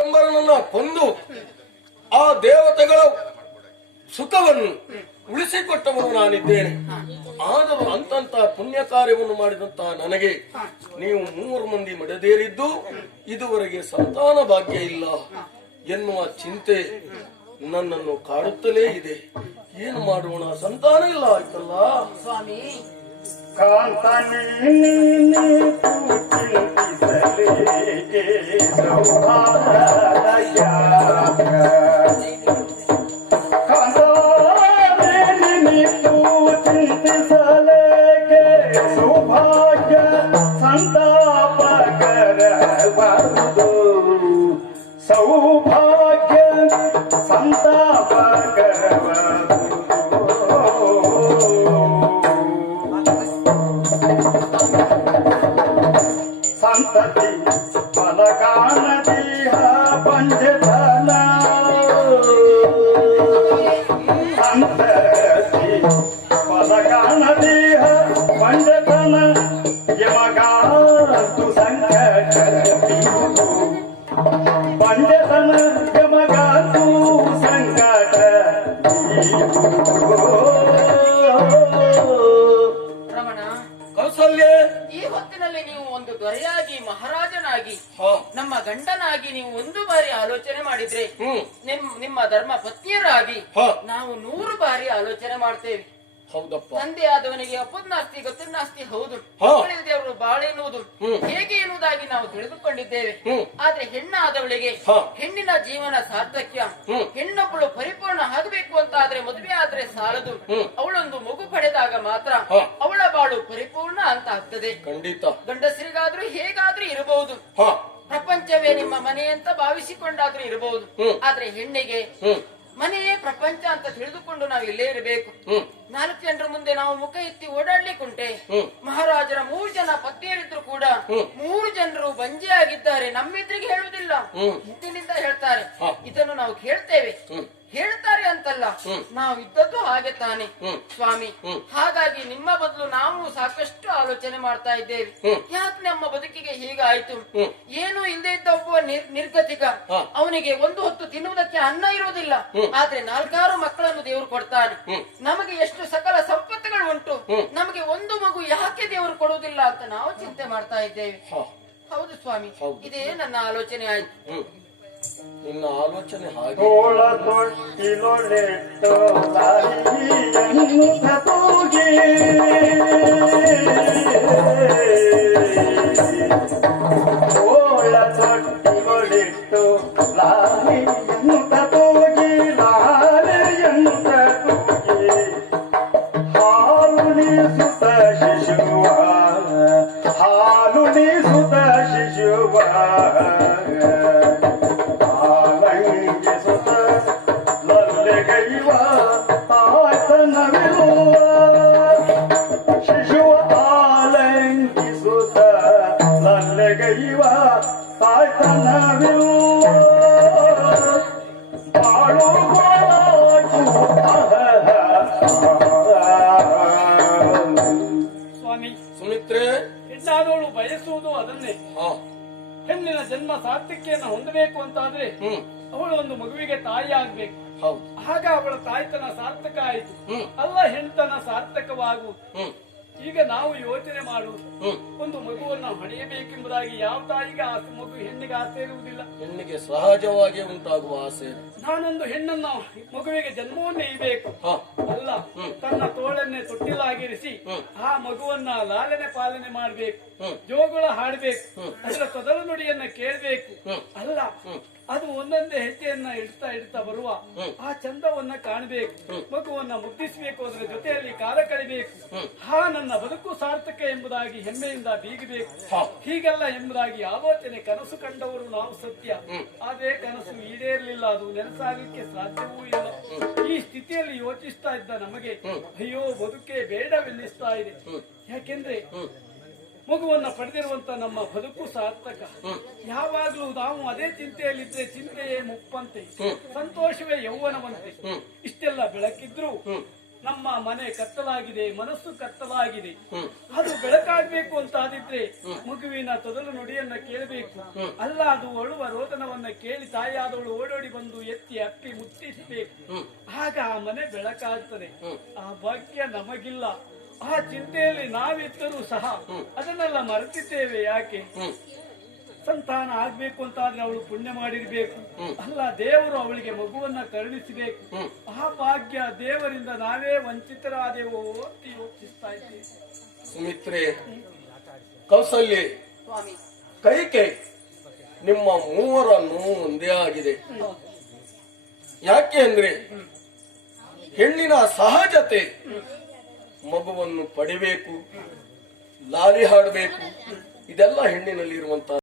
ಸಂಬರನನ್ನ ಕೊಂದು ಆ ದೇವತೆಗಳ ಸುಖವನ್ನು ಉಳಿಸಿಕೊಟ್ಟವನು ನಾನಿದ್ದೇನೆ. ಆದರೂ ಅಂತಂತ ಪುಣ್ಯ ಕಾರ್ಯವನ್ನು ಮಾಡಿದಂತಹ ನನಗೆ ನೀವು 3 ಮಂದಿ ಮಡದೇರಿದ್ದು ಇದುವರೆಗೆ ಸಂತಾನ ಭಾಗ್ಯ ಇಲ್ಲ ಎನ್ನುವ ಚಿಂತೆ ನನ್ನನ್ನು ಕಾಡುತ್ತಲೇ ಇದೆ. ಏನು ಮಾಡೋಣ? ಸಂತಾನ ಇಲ್ಲ ಆಯ್ತಲ್ಲ ಸ್ವಾಮಿ. ಸೌಭಾಗ್ಯ ಸಂತಾಪಕರ ಸೌಭಾಗ್ಯ ಸಂತಾಪಕರ ಸಂತತಿ ಫಲಕಾನದೀಹ ಪಂಚತನ ಸಂತತಿ ಫಲಕಾನದೀಹ ಪಂಚತನ ಯಮಗಾಂತು ಸಂಕಟ ಪಂಚತನ ಯಮಗಾಂತು ಸಂಕಟ ರಮಣ, ಕೌಸಲ್ಯ, ಈ ಹೊತ್ತಿನಲ್ಲಿ ನೀವು ಒಂದು ದೊರೆಯಾಗಿ ಮಹಾರಾಜನಾಗಿ ನಮ್ಮ ಗಂಡನಾಗಿ ನೀವು ಒಂದು ಬಾರಿ ಆಲೋಚನೆ ಮಾಡಿದ್ರೆ ನಿಮ್ಮ ಧರ್ಮ ಪತ್ನಿಯರಾಗಿ ನಾವು 100 ಬಾರಿ ಆಲೋಚನೆ ಮಾಡ್ತೇವೆ. ಹೌದಪ್ಪ. ತಂದೆ ಆದವನಿಗೆ ಅಪದ್ನಾಸ್ತಿ ಗೊತ್ತನಾಸ್ತಿ ಹೌದು, ದೇವರು ಬಾಳೆ ಎನ್ನುವುದು ಹೇಗೆ ಎನ್ನುವುದಾಗಿ ನಾವು ತಿಳಿದುಕೊಂಡಿದ್ದೇವೆ. ಆದ್ರೆ ಹೆಣ್ಣಾದವಳಿಗೆ ಹೆಣ್ಣಿನ ಜೀವನ ಸಾರ್ಥಕ್ಯ, ಹೆಣ್ಣೊಬ್ಬಳು ಪರಿಪೂರ್ಣ ಆಗಬೇಕು ಅಂತ ಆದ್ರೆ ಮದುವೆ ಆದ್ರೆ ಸಾಲದು, ಅವಳೊಂದು ಮಗು ಪಡೆದಾಗ ಮಾತ್ರ ಅವಳ ಬಾಳು ಪರಿಪೂರ್ಣ ಅಂತ ಆಗ್ತದೆ. ಖಂಡಿತ. ಗಂಡಸರಿಗಾದ್ರೂ ಹೇಗಾದ್ರೂ ಇರಬಹುದು, ಪ್ರಪಂಚವೇ ನಿಮ್ಮ ಮನೆ ಅಂತ ಭಾವಿಸಿಕೊಂಡಾದ್ರೂ ಇರಬಹುದು. ಆದ್ರೆ ಹೆಣ್ಣಿಗೆ ಮನೆಯೇ ಪ್ರಪಂಚ ಅಂತ ತಿಳಿದುಕೊಂಡು ನಾವು ಇಲ್ಲೇ ಇರಬೇಕು. 4 ಜನರ ಮುಂದೆ ನಾವು ಮುಖ ಎತ್ತಿ ಓಡಾಡ್ಲಿಕ್ಕುಂಟೆ. ಮಹಾರಾಜರ 3 ಜನ ಪತ್ನಿಯರಿದ್ರು ಕೂಡ 3 ಜನರು ಬಂಜೆ ಆಗಿದ್ದಾರೆ, ನಮ್ಮಿದ್ರಿಗೆ ಹೇಳುವುದಿಲ್ಲ, ಹಿಂದಿನಿಂದ ಹೇಳ್ತಾರೆ. ಇದನ್ನು ನಾವು ಕೇಳ್ತೇವೆ, ಹೇಳ್ತಾರೆ ಅಂತಲ್ಲ, ನಾವು ಇದ್ದದ್ದು ಹಾಗೆ ತಾನೆ ಸ್ವಾಮಿ. ಹಾಗಾಗಿ ನಿಮ್ಮ ಬದಲು ನಾವು ಸಾಕಷ್ಟು ಆಲೋಚನೆ ಮಾಡ್ತಾ ಇದ್ದೇವೆ. ಯಾಕೆ ನಮ್ಮ ಬದುಕಿಗೆ ಹೀಗಾಯ್ತು? ಏನು ಇಲ್ಲದೆ ಇದ್ದ ಒಬ್ಬ ನಿರ್ಗತಿಕ, ಅವನಿಗೆ ಒಂದು ಹೊತ್ತು ತಿನ್ನುವುದಕ್ಕೆ ಅನ್ನ ಇರುವುದಿಲ್ಲ, ಆದ್ರೆ 4 ಮಕ್ಕಳನ್ನು ದೇವರು ಕೊಡ್ತಾನೆ. ನಮಗೆ ಎಷ್ಟು ಸಕಲ ಸಂಪತ್ತುಗಳು ಉಂಟು, ನಮಗೆ ಒಂದು ಮಗು ಯಾಕೆ ದೇವರು ಕೊಡುವುದಿಲ್ಲ ಅಂತ ನಾವು ಚಿಂತೆ ಮಾಡ್ತಾ ಇದ್ದೇವೆ. ಹೌದು ಸ್ವಾಮಿ, ಇದೇ ನನ್ನ ಆಲೋಚನೆ ಆಯ್ತು. ನಿನ್ನ ಆಲೋಚನೆ ಹಾಗೆ. ತೋಳ ತೊಟ್ಟಿಲೊಳೆಟ್ಟು ತಾಯಿಯನ್ನು ತೂಗಿ ತೋಳ ತೊಟ್ಟಿಲೊಳೆಟ್ಟು ಲಾರಿಯನ್ನು ತೂಗಿ ಲಾರಿಯನ್ನು ತೂಗಿ ಹಾಲುಣಿಸುತ್ತ ಶಿಶುವ ಹಾಲುಣಿಸುತ್ತ ಶಿಶುವ ಶಿಶುವ ಆಲಂಕಿಸುತ್ತ ನಲ್ಲೆಗೈವ ತಾಯ್ತನವಿಲ್ಲ ಸ್ವಾಮಿ. ಸುಮಿತ್ರೆ, ಹೆಣ್ಣಾದವಳು ಬಯಸುವುದು ಅದನ್ನೇ. ಹೆಣ್ಣಿನ ಜನ್ಮ ಸಾರ್ಥಕ್ಯವನ್ನು ಹೊಂದಬೇಕು ಅಂತಾದ್ರೆ ಅವಳು ಒಂದು ಮಗುವಿಗೆ ತಾಯಿ ಆಗ್ಬೇಕು. ಆಗ ಅವಳ ತಾಯ್ತನ ಸಾರ್ಥಕ ಆಯಿತು, ಅಲ್ಲ ಹೆಣ್ತನ ಸಾರ್ಥಕವಾಗುವುದು. ಈಗ ನಾವು ಯೋಚನೆ ಮಾಡುವುದು, ಒಂದು ಮಗುವನ್ನು ಹೊಡೆಯಬೇಕೆಂಬುದಾಗಿ ಯಾವ ತಾಯಿಗೆ ಆಸೆ, ಮಗು ಹೆಣ್ಣಿಗೆ ಆಸೆ ಇರುವುದಿಲ್ಲ. ಹೆಣ್ಣಿಗೆ ಸಹಜವಾಗಿ ಉಂಟಾಗುವ ಆಸೆ. ನಾನೊಂದು ಹೆಣ್ಣನ್ನು ಮಗುವಿಗೆ ಜನ್ಮವನ್ನೇ ಇರಬೇಕು, ಅಲ್ಲ ತನ್ನ ತೋಳನ್ನೇ ತೊಟ್ಟಿಲಾಗಿರಿಸಿ ಆ ಮಗುವನ್ನ ಲಾಲನೆ ಪಾಲನೆ ಮಾಡಬೇಕು, ಜೋಗುಳ ಹಾಡಬೇಕು, ಅದರ ತೊದಲ ನುಡಿಯನ್ನ ಕೇಳಬೇಕು. ಅಲ್ಲ ಅದು ಒಂದೊಂದೇ ಹೆಜ್ಜೆಯನ್ನ ಇಡ್ತಾ ಬರುವ ಆ ಚಂದವನ್ನ ಕಾಣಬೇಕು, ಮಗುವನ್ನ ಮುದ್ದಿಸಬೇಕು, ಅದರ ಜೊತೆಯಲ್ಲಿ ಕಾಲ ಕಳಿಬೇಕು. ನನ್ನ ಬದುಕು ಸಾರ್ಥಕ ಎಂಬುದಾಗಿ ಹೆಮ್ಮೆಯಿಂದ ಬೀಗಬೇಕು. ಹೀಗೆಲ್ಲ ಎಂಬುದಾಗಿ ಆಲೋಚನೆ ಕನಸು ಕಂಡವರು ನಾವು ಸತ್ಯ, ಆದ್ರೆ ಕನಸು ಈಡೇರಲಿಲ್ಲ, ಅದು ನೆನಸಾಗಲಿಕ್ಕೆ ಸಾಧ್ಯವೂ ಇಲ್ಲ. ಈ ಸ್ಥಿತಿಯಲ್ಲಿ ಯೋಚಿಸ್ತಾ ಇದ್ದ ನಮಗೆ ಅಯ್ಯೋ ಬದುಕೇ ಬೇಡವೆನ್ನಿಸ್ತಾ ಇದೆ. ಯಾಕೆಂದ್ರೆ ಮಗುವನ್ನ ಪಡೆದಿರುವಂತ ನಮ್ಮ ಬದುಕು ಸಾರ್ಥಕ. ಯಾವಾಗ್ಲೂ ನಾವು ಅದೇ ಚಿಂತೆಯಲ್ಲಿದ್ರೆ ಚಿಂತೆಯೇ ಮುಪ್ಪಂತೆ, ಸಂತೋಷವೇ ಯೌವನವಂತೆ. ಇಷ್ಟೆಲ್ಲ ಬೆಳಕಿದ್ರು ನಮ್ಮ ಮನೆ ಕತ್ತಲಾಗಿದೆ, ಮನಸ್ಸು ಕತ್ತಲಾಗಿದೆ. ಅದು ಬೆಳಕಾಗ್ಬೇಕು ಅಂತ ಆದಿದ್ರೆ ಮಗುವಿನ ತೊದಲು ನುಡಿಯನ್ನ ಕೇಳಬೇಕು. ಅಲ್ಲ, ಅದು ಅಳುವ ರೋದನವನ್ನ ಕೇಳಿ ತಾಯಿಯಾದವಳು ಓಡೋಡಿ ಬಂದು ಎತ್ತಿ ಅಪ್ಪಿ ಮುಟ್ಟಿಸಬೇಕು. ಆಗ ಆ ಮನೆ ಬೆಳಕಾಗ್ತದೆ. ಆ ಭಾಗ್ಯ ನಮಗಿಲ್ಲ. ಆ ಚಿಂತೆಯಲ್ಲಿ ನಾವಿದ್ದರೂ ಸಹ ಅದನ್ನೆಲ್ಲ ಮರೆತಿದ್ದೇವೆ. ಯಾಕೆ? ಸಂತಾನ ಆಗ್ಬೇಕು ಅಂತ ಆದ್ರೆ ಅವಳು ಪುಣ್ಯ ಮಾಡಿರ್ಬೇಕು. ಅಲ್ಲ, ದೇವರು ಅವಳಿಗೆ ಮಗುವನ್ನ ಕರುಣಿಸಬೇಕು. ಆ ಭಾಗ್ಯ ದೇವರಿಂದ ನಾವೇ ವಂಚಿತರಾದೆವೋ ಅಂತ ಯೋಚಿಸ್ತಾ ಇದ್ದೇವೆ. ಸುಮಿತ್ರೆ, ಕೌಸಲ್ಯೆ, ಸ್ವಾಮಿ, ಕೈಕೆ, ನಿಮ್ಮ ಮೂವರ ನೋವು ಒಂದೇ ಆಗಿದೆ. ಯಾಕೆ ಅಂದ್ರೆ ಹೆಣ್ಣಿನ ಸಹಜತೆ ಮಗುವನ್ನು ಪಡಿಬೇಕು, ಲಾಲಿ ಹಾಡಬೇಕು, ಇದೆಲ್ಲ ಹೆಣ್ಣಿನಲ್ಲಿ ಇರುವಂತಹ